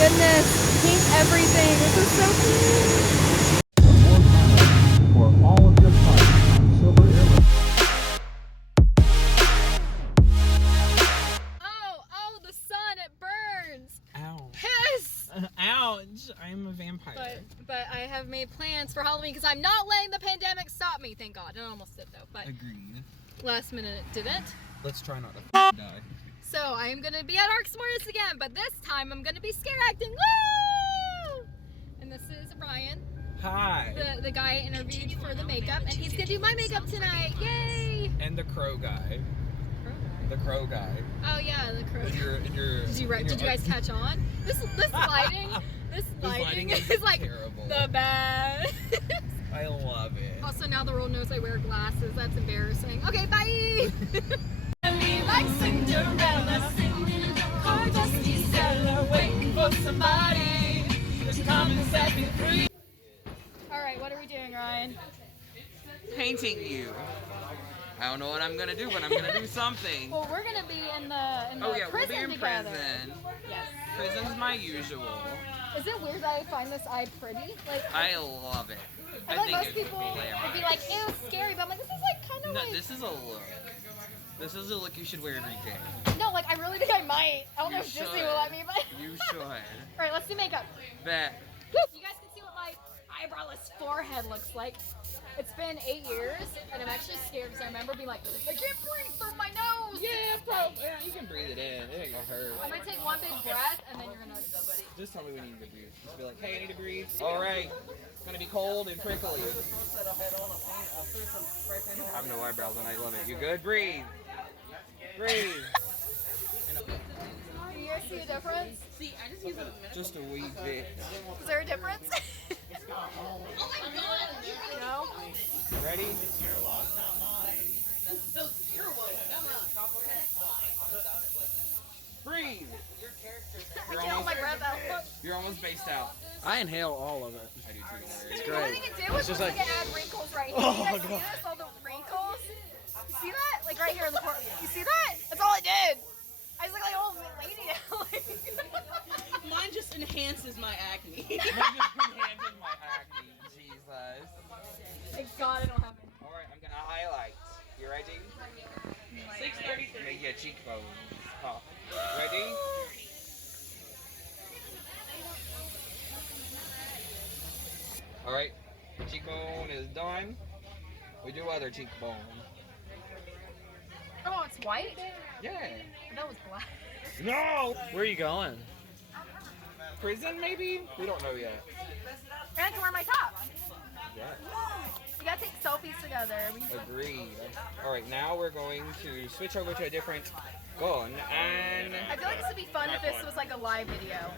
goodness. Paint everything. This is so cute. For all of your parts on Silver Airlines. Oh, the sun, it burns. Ow. Piss. Ouch. I'm a vampire. But I have made plans for Halloween because I'm not letting the pandemic stop me, thank God. It almost did though, but Agreed. last minute it didn't. Let's try not to die. So I am gonna be at Arx Mortis again, but this time I'm gonna be scare acting. Woo! And this is Ryan, Hi. the guy I interviewed for the makeup, and he's gonna do my makeup tonight. Yay! And the crow guy. The crow guy. Oh yeah, the crow. Did you guys catch on? This lighting, this lighting is like terrible. the best. I love it. Also now the world knows I wear glasses. That's embarrassing. Okay, bye. Like Cinderella singing in the car, dusty cellar, waiting for somebody to come and set me free. All right, what are we doing, Ryan? Painting you. I don't know what I'm gonna do, but I'm gonna do something. Well, we're gonna be in the Oh yeah, we'll prison be in together. prison. Yes. Prison's my usual. Is it weird that I find this eye pretty? Like, I love it. I feel like think most it's people would glamorous. be like, ew, scary, but I'm like, this is like kind of No, like. this is a look. This is a look you should wear every day. No, like I really think I might. I don't know You if Disney should. will let me, but. You should. All right, let's do makeup. Bet. You guys can see what my eyebrowless forehead looks like. It's been 8 years, and I'm actually scared because I remember being like, I can't breathe through my nose. Yeah, probably. Yeah, you can breathe it in. It ain't gonna hurt. I'm gonna take one big breath, and then you're gonna. Just tell me when you need to breathe. Just be like, hey, I need to breathe. All right. It's gonna be cold and prickly. I have no eyebrows and I love it. You good? Breathe. Breathe. Do you guys see a difference? See, I just use a Just a wee bit. Is there a difference? Oh my god! No? Ready? Breathe. I can't hold my breath out. You're almost spaced out. I inhale all of it. I do too. Don't worry. It's The only great. thing it do is just like like- it add wrinkles right here. Oh, You guys see God. this? All the wrinkles? You see that? Like right here in the corner. You see that? That's all it did. I was like old lady now. Mine just enhances my acne. That just enhances my acne. Jesus. Thank God I don't have any. All right, I'm gonna highlight. You ready? 6:33. Make your cheekbones pop. Ready? All right, cheekbone is done. We do other cheekbone. Oh, it's white? Yeah. That was black. No. Where are you going? Prison maybe? We don't know yet. And I can wear my top. Yeah. We gotta take selfies together. We just Agreed. All right, now we're going to switch over to a different gun and. I feel like this would be fun if this was like a live video.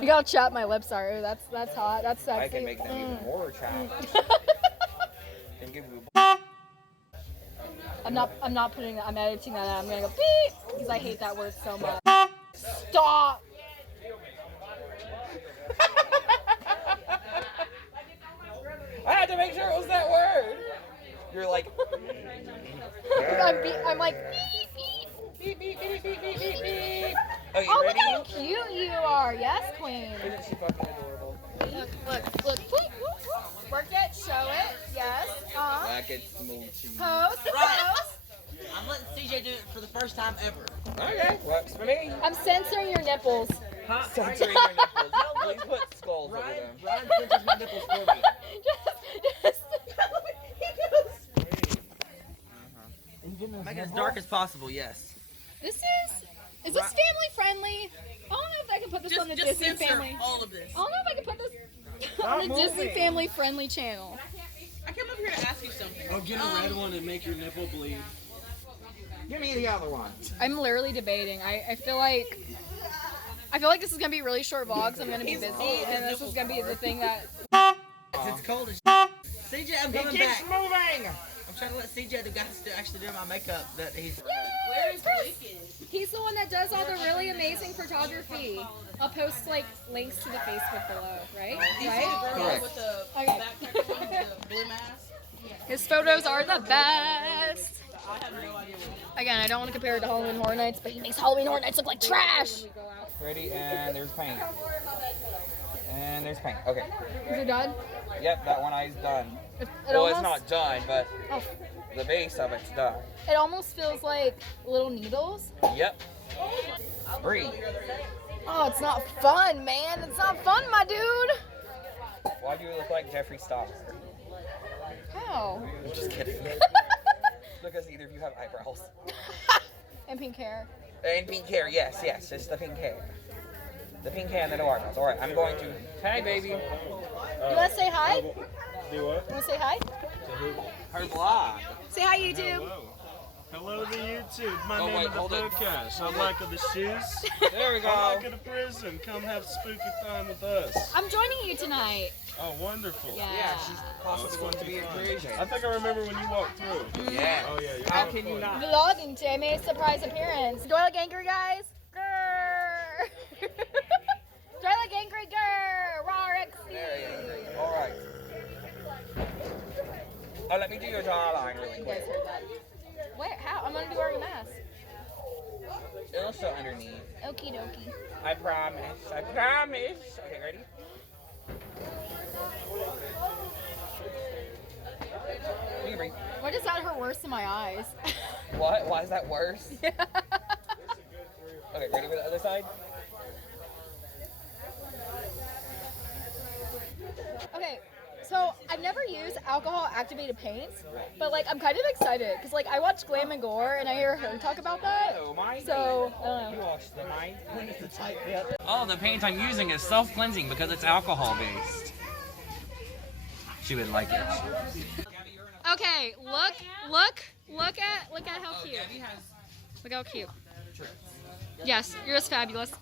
You gotta chop my lips, sorry. That's hot. That's sexy. I can make them even more chapped and give you. I'm not putting that. I'm editing that out. I'm gonna go beep because I hate that word so much. Stop. I had to make sure it was that word. You're like. I'm like beep beep. Beep, beep, beep, beep, beep, beep, beep. Oh, you Oh, look ready? how cute you are. Yes, queen. Isn't she fucking adorable? Look. Work it. Show it. Yes. Like it's smoochy. Pose. Pose. I'm letting CJ do it for the first time ever. Okay, works for me. I'm censoring your nipples. Censoring your nipples. Please put skulls over them. Ryan censors my nipples for me. Just. Make it as dark as possible, yes. Is this family friendly? I don't know if I can put this on the Just Disney censor family. all of this. I don't know if I can put this on the Disney family friendly channel. I came up here to ask you something. Oh, get a red one and make your nipple bleed. Give me the other one. I'm literally debating. I feel like this is gonna be really short vlogs. I'm gonna be busy, and this is gonna be the thing that. It's cold as CJ, I'm It coming keeps back. moving. I'm trying to let CJ, the guy that's actually doing my makeup, that he's. Where is Chris? He's the one that does all the really amazing photography. I'll post like links to the Facebook below, right? Do you see the girl Correct. with the Okay. backpack on with the blue mask? His photos are the best. I have no idea what. Again, I don't want to compare it to Halloween Horror Nights, but he makes Halloween Horror Nights look like trash. Ready, and there's paint. And there's paint. Okay. Is it done? Yep, that one eye's done. It almost, It's not done, but oh, the base of it's done. it almost feels like little needles. Yep. Breathe. Oh, it's not fun, man. It's not fun, my dude. Why do you look like Jeffree Star? How? I'm just kidding. Because neither of you have eyebrows. And pink hair. And pink hair, yes, just the pink hair. The pink hair and the no eyebrows. Alright, I'm going to. Hey, baby. You want to say hi? Do what? You want to say hi? Her vlog. Say hi, YouTube. Hello. Hello to YouTube. My Oh, name wait, is the hold it. podcast. I like the shoes. There we I go. like the prison. Come have spooky time with us. I'm joining you tonight. Oh, wonderful. Yeah. Yeah, she's possibly going to be in creation. I think I remember when you walked through. Yeah. Oh, yeah. You're How having can you fun. not? Vlogging today. I made a surprise appearance. Do I look angry, guys? Grrr. Do I look angry? Grrr. Arx. There you go. Alright. Oh, let me do your jawline really You guys quick. heard that. Where? How? I'm going to be wearing a mask. It'll show underneath. Okie dokie. I promise. I promise. Okay, ready? You can breathe. Why does that hurt worse than my eyes? What? Why is that worse? Yeah. Okay, ready for the other side? Okay, so I've never used alcohol activated paints, but like I'm kind of excited because like I watch Glam and Gore and I hear her talk about that. Oh my. So I don't You know. watched the mind. Oh, the paint I'm using is self-cleansing because it's alcohol-based. She would like it. Okay, look at how cute. Look how cute. Yes, you're just fabulous.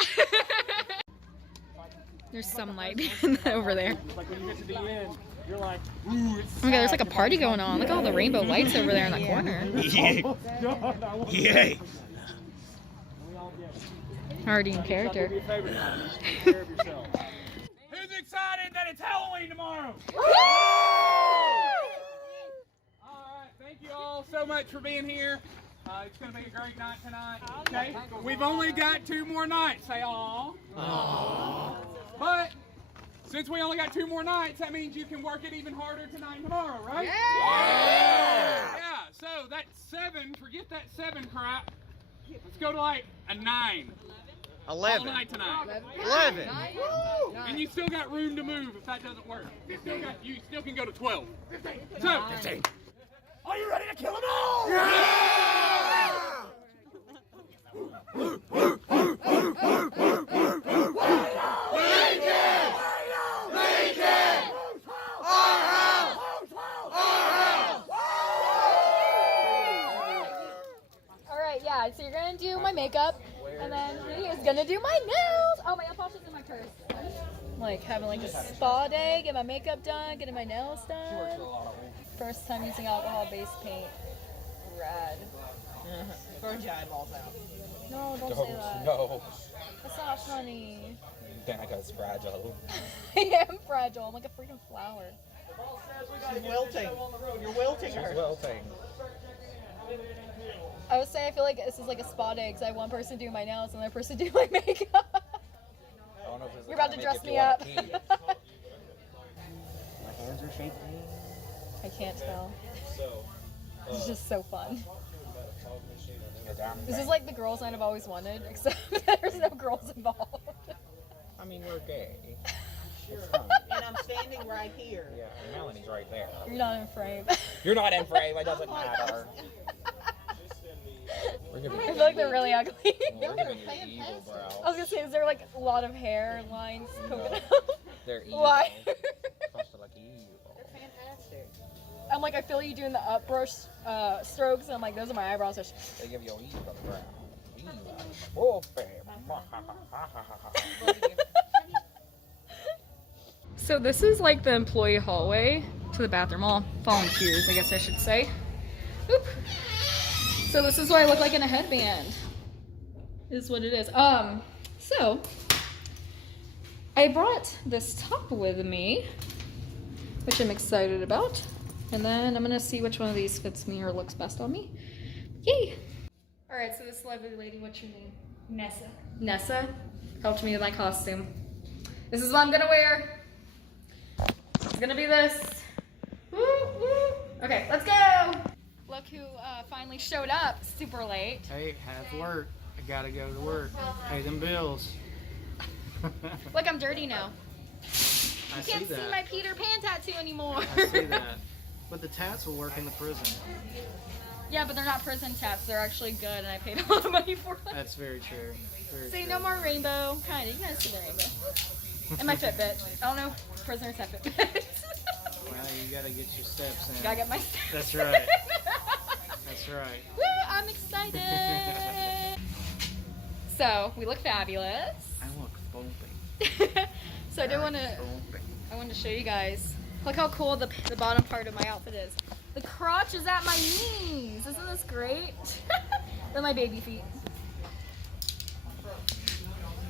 There's sunlight over there. Like when you get to the end, you're like, ooh, it's Oh my god, there's like a party going on. Look at all the rainbow lights over there in that corner. Yay! Already in character. Do me a favor now. Take care of yourself. Who's excited that it's Halloween tomorrow? Alright, thank you all so much for being here. It's going to be a great night tonight. Okay? We've only got 2 more nights. Say aww. But since we only got 2 more nights, that means you can work it even harder tonight and tomorrow, right? Yeah! So that 7, forget that 7 crap. Let's go to like a 9. 11. All night tonight. 11. And you still got room to move if that doesn't work. You still can go to 12. So, 15. Are you ready to kill them all? Alright, yeah, so you're gonna do my makeup, and then he is gonna do my nails! Oh, my nail polish is in my purse. Like, having like a spa day, get my makeup done, getting my nails done. First time using alcohol-based paint. Rad. Burn your eyeballs out. No, don't say that. No. That's not funny. Then I got fragile. I am fragile. I'm like a freaking flower. She's wilting. You're wilting her. Wilting. I would say I feel like this is like a spa day because I have one person do my nails and another person do my makeup. I don't know if this is You're about to gonna dress make me it up. to a key. My hands are shaking. I can't tell. It's just so fun. This is like the girls' night I've always wanted, except there's no girls involved. I mean, we're gay. It's fun. And I'm standing right here. Yeah, and Melanie's right there. You're not in frame. You're not in frame. It doesn't matter. We're giving I feel like they're really ugly. We're giving you the evil brow. I was gonna say, is there like a lot of hair lines poking out? They're evil. Why? Supposed to look evil. Fantastic. I'm like, I feel you doing the upbrush strokes, and I'm like, those are my eyebrows. They give you an evil brow. Evil. Oh, fam. So this is like the employee hallway to the bathroom. All volunteers, I guess I should say. Oop. So this is what I look like in a headband. Is what it is. So I brought this top with me, which I'm excited about. And then I'm gonna see which one of these fits me or looks best on me. Yay! All right, so this lovely lady, what's your name? Nessa. Nessa? helped me with my costume. This is what I'm gonna wear. It's gonna be this. Woo, woo. Okay, let's go. Look who finally showed up super late. Hey, have work. I gotta go to work. Pay them bills. Look, I'm dirty now. I You can't see my Peter Pan tattoo anymore. I see that. But the tats will work in the prison. Yeah, but they're not prison tats. They're actually good, and I paid a lot of money for them. That's very true. Very See, true. no more rainbow. Kinda, you guys see the rainbow. And my Fitbit. I don't know, prisoners have Fitbits. Well, you gotta get your steps in. Gotta get my steps. That's right. That's right. Woo, I'm excited. So, we look fabulous. I look bumpy. So I want to show you guys. Look how cool the bottom part of my outfit is. The crotch is at my knees. Isn't this great? Then my baby feet.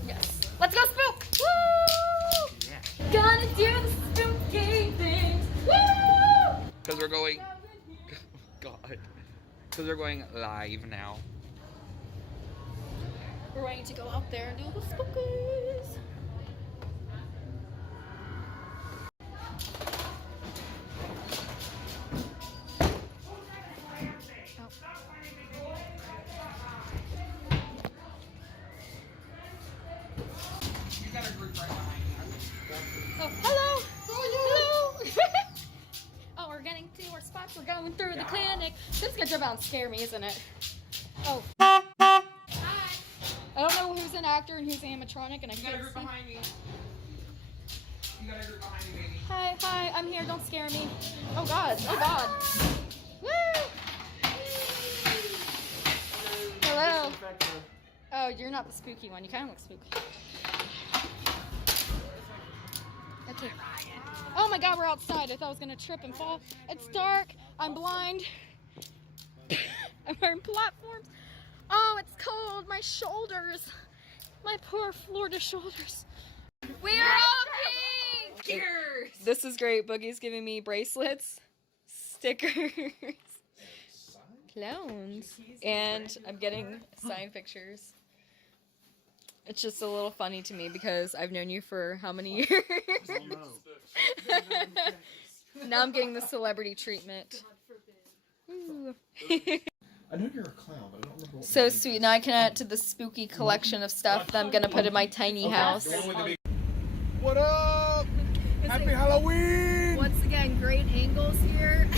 Yes. Let's go spook! Woo! Yeah. Gonna do the spooky things. Woo! Because we're going. God. Because we're going live now. We're ready to go out there and do the spookies. Oh, hello! Hello! Oh, we're getting to our spots. We're going through the clinic. This is gonna jump out and scare me, isn't it? Oh. Hi. I don't know who's an actor and who's animatronic, and I You got a can't group see. behind me. You got a group behind you, baby. Hi, hi, I'm here. Don't scare me. Oh God, oh God. Woo! Hello. Oh, you're not the spooky one. You kind of look spooky. Okay. Oh my God, we're outside. I thought I was gonna trip and fall. It's dark. I'm blind. I'm wearing platforms. Oh, it's cold. My shoulders. My poor Florida shoulders. We are all pink! This is great. Boogie's giving me bracelets, stickers, clowns, and I'm getting signed pictures. It's just a little funny to me because I've known you for how many years? Now I'm getting the celebrity treatment. Ooh. I know you're a clown, but I don't remember what So sweet. Now I can add to the spooky collection of stuff that I'm gonna put in my tiny house. What up? Happy Halloween! Once again, great angles here.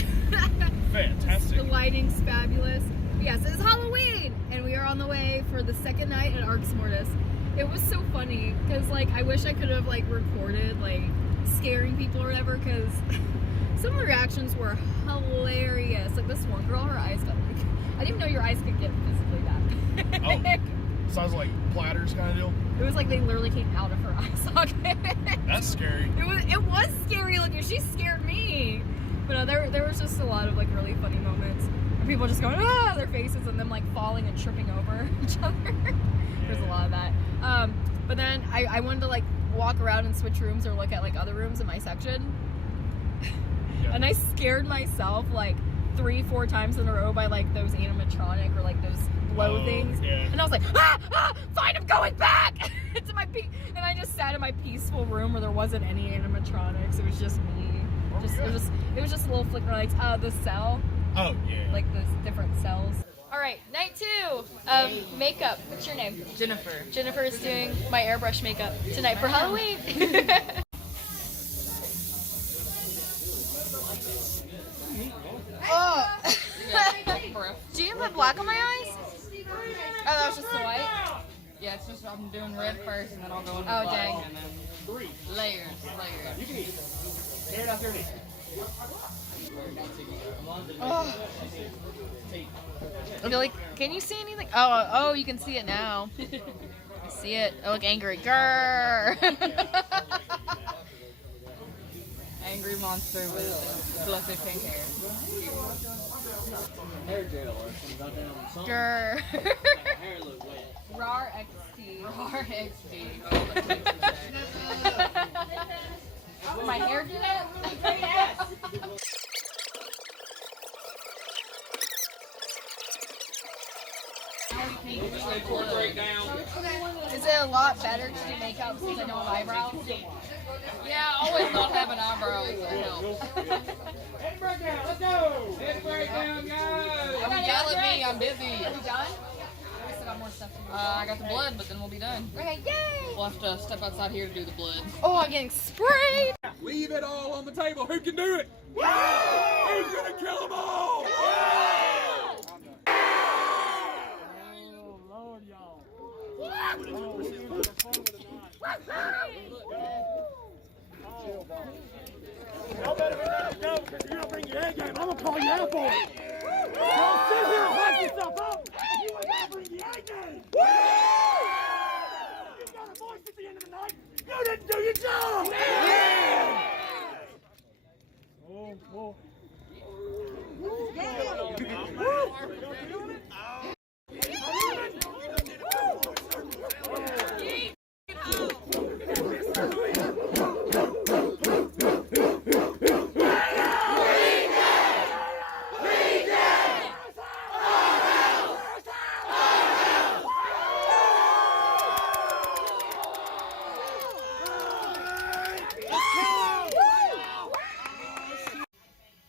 Fantastic. The lighting's fabulous. Yes, it's Halloween, and we are on the way for the second night at Arx Mortis. It was so funny because, like, I wish I could have like recorded like scaring people or whatever, because some of the reactions were hilarious. Like this one girl, her eyes got like, I didn't even know your eyes could get physically that. Oh. Sounds like platters kind of deal. It was like they literally came out of her eye socket. That's scary. It was scary looking. She scared me. But no, there was just a lot of like really funny moments. And people just going, ah, their faces, and them like falling and tripping over each other. There's a lot of that. But then I wanted to like walk around and switch rooms or look at like other rooms in my section. Yeah. And I scared myself like 3-4 times in a row by like those animatronic or like those blow things. Yeah. And I was like, fine, I'm going back to my and I just sat in my peaceful room where there wasn't any animatronics. It was just me. It was just a little flicker lights. The cell, Oh, yeah. like the different cells. All right, night 2 of makeup. What's your name? Jennifer. Jennifer is doing my airbrush makeup tonight for Halloween. Oh. Do you put black on my eyes? Oh, that was just the white? Yeah, it's just I'm doing red first and then I'll go into Oh, black dang. and then layers. You can eat. Tear it out there and eat. Oh. I feel like, can you see anything? Oh, you can see it now. I see it. I look angry. Grrr. Angry monster with fluffy pink hair. Hair gel or some goddamn something. Grrr. Hair look wet. RAR XT. RAR XT. My hair do that? Incorporate down. Is it a lot better to do makeup since I don't have eyebrows? Yeah, I always not having eyebrows. That helps. Head breakdown, let's go! Head breakdown, guys! Don't yell at me, I'm busy. Are we done? We still got more stuff to do. I got the blood, but then we'll be done. Okay, yay! We'll have to step outside here to do the blood. Oh, I'm getting sprayed! Leave it all on the table. Who can do it? Who's gonna kill them all? Y'all better be ready to go because you're gonna bring your A game. I'm gonna call you out for it. Don't sit here and hype yourself up. You ain't gonna bring the A game. You got a voice at the end of the night. You didn't do your job. Oh.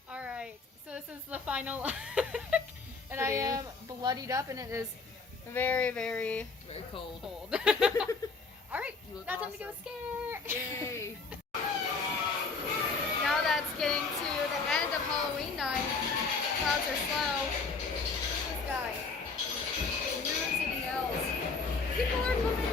Alright, so this is the final look. And I am bloodied up and it is very, very Very cold. cold. Alright, now time to go scare! Yay. Now that's getting to the end of Halloween night. Clouds are slow. This guy. Who's anything else? People are coming.